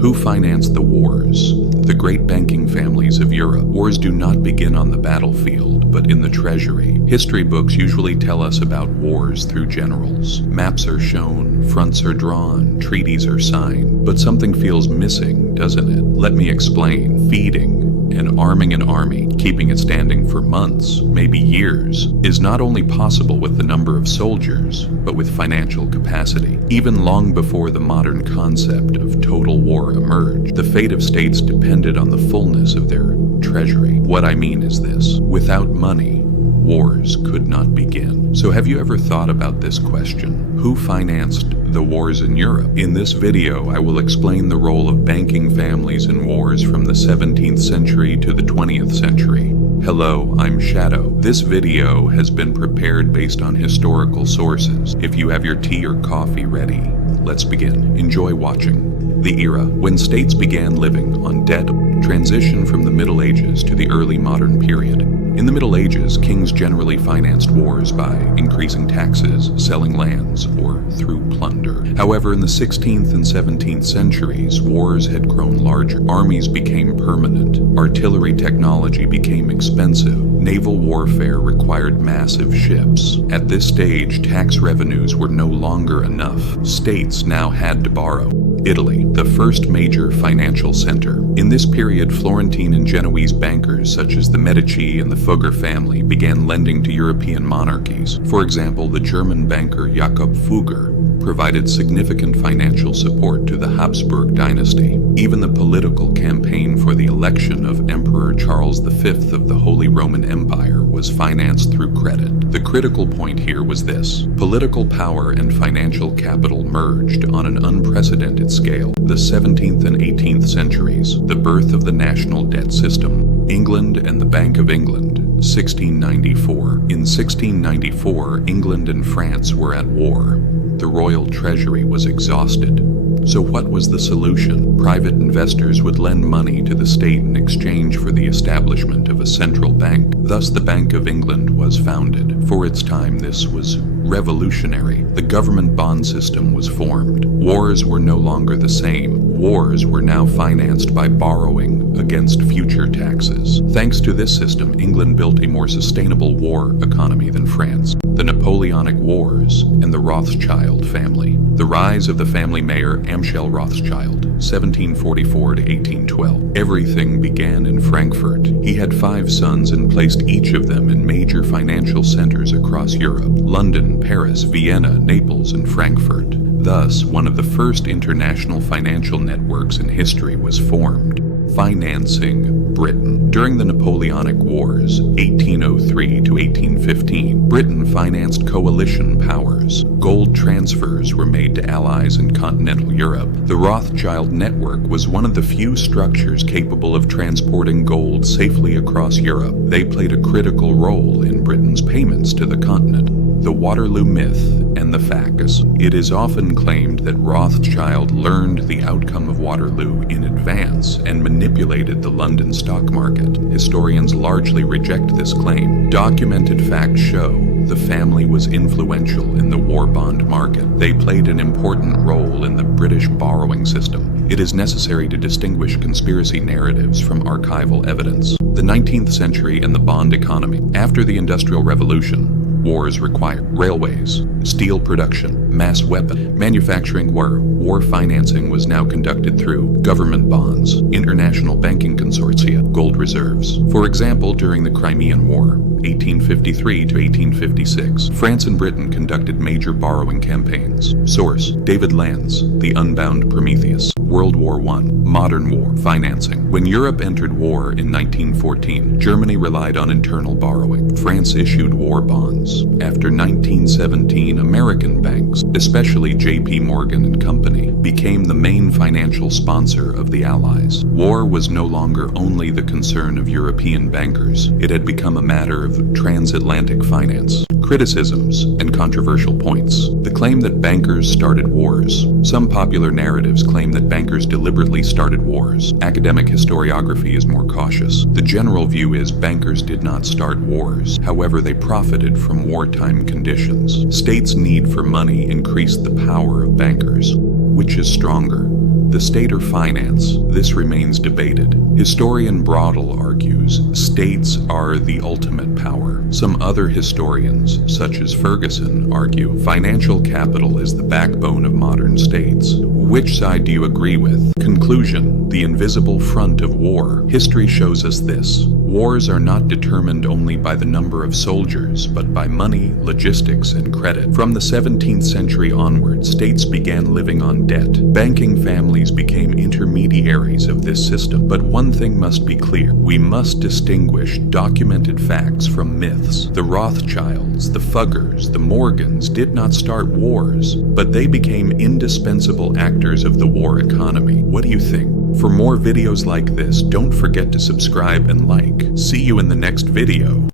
Who financed the wars? The great banking families of Europe. Wars do not begin on the battlefield, but in the treasury. History books usually tell us about wars through generals. Maps are shown, fronts are drawn, treaties are signed. But something feels missing, doesn't it? Let me explain. Feeding and arming an army, keeping it standing for months, maybe years, is not only possible with the number of soldiers, but with financial capacity. Even long before the modern concept of total war emerged, the fate of states depended on the fullness of their treasury. What I mean is this: without money, wars could not begin. So have you ever thought about this question? Who financed the wars in Europe? In this video, I will explain the role of banking families in wars from the 17th century to the 20th century. Hello, I'm Shadow. This video has been prepared based on historical sources. If you have your tea or coffee ready, let's begin. Enjoy watching. The era when states began living on debt transitioned from the Middle Ages to the early modern period. In the Middle Ages, kings generally financed wars by increasing taxes, selling lands, or through plunder. However, in the 16th and 17th centuries, wars had grown larger. Armies became permanent. Artillery technology became expensive. Naval warfare required massive ships. At this stage, tax revenues were no longer enough. States now had to borrow. Italy, the first major financial center. In this period, Florentine and Genoese bankers such as the Medici and the Fugger family began lending to European monarchies. For example, the German banker Jakob Fugger provided significant financial support to the Habsburg dynasty. Even the political campaign for the election of Emperor Charles V of the Holy Roman Empire was financed through credit. The critical point here was this: political power and financial capital merged on an unprecedented scale. The 17th and 18th centuries, the birth of the national debt system. England and the Bank of England, 1694. In 1694, England and France were at war. The royal treasury was exhausted. So what was the solution? Private investors would lend money to the state in exchange for the establishment of a central bank. Thus, the Bank of England was founded. For its time, this was revolutionary. The government bond system was formed. Wars were no longer the same. Wars were now financed by borrowing against future taxes. Thanks to this system, England built a more sustainable war economy than France. The Napoleonic Wars and the Rothschild family. The rise of the family mayor Amschel Rothschild, 1744 to 1812. Everything began in Frankfurt. He had 5 sons and placed each of them in major financial centers across Europe: London, Paris, Vienna, Naples, and Frankfurt. Thus, one of the first international financial networks in history was formed, financing Britain. During the Napoleonic Wars, 1803 to 1815, Britain financed coalition powers. Gold transfers were made to allies in continental Europe. The Rothschild network was one of the few structures capable of transporting gold safely across Europe. They played a critical role in Britain's payments to the continent. The Waterloo myth and the facts. It is often claimed that Rothschild learned the outcome of Waterloo in advance and manipulated the London stock market. Historians largely reject this claim. Documented facts show the family was influential in the war bond market. They played an important role in the British borrowing system. It is necessary to distinguish conspiracy narratives from archival evidence. The 19th century and the bond economy. After the Industrial Revolution, wars required railways, steel production, mass weapon manufacturing, where war financing was now conducted through government bonds, international banking consortia, gold reserves. For example, during the Crimean War, 1853 to 1856, France and Britain conducted major borrowing campaigns. Source: David Lanz, The Unbound Prometheus. World War I, Modern War, Financing. When Europe entered war in 1914, Germany relied on internal borrowing. France issued war bonds. After 1917, American banks, especially J.P. Morgan and Company, became the main financial sponsor of the Allies. War was no longer only the concern of European bankers. It had become a matter of transatlantic finance. Criticisms and controversial points. The claim that bankers started wars. Some popular narratives claim that bankers deliberately started wars. Academic historiography is more cautious. The general view is bankers did not start wars. However, they profited from wartime conditions. States' need for money increased the power of bankers. Which is stronger, the state or finance? This remains debated. Historian Broadel argues states are the ultimate power. Some other historians, such as Ferguson, argue financial capital is the backbone of modern states. Which side do you agree with? Conclusion: the invisible front of war. History shows us this. Wars are not determined only by the number of soldiers, but by money, logistics, and credit. From the 17th century onward, states began living on debt. Banking families became intermediaries of this system. But one thing must be clear. We must distinguish documented facts from myths. The Rothschilds, the Fuggers, the Morgans did not start wars, but they became indispensable actors of the war economy. What do you think? For more videos like this, don't forget to subscribe and like. See you in the next video.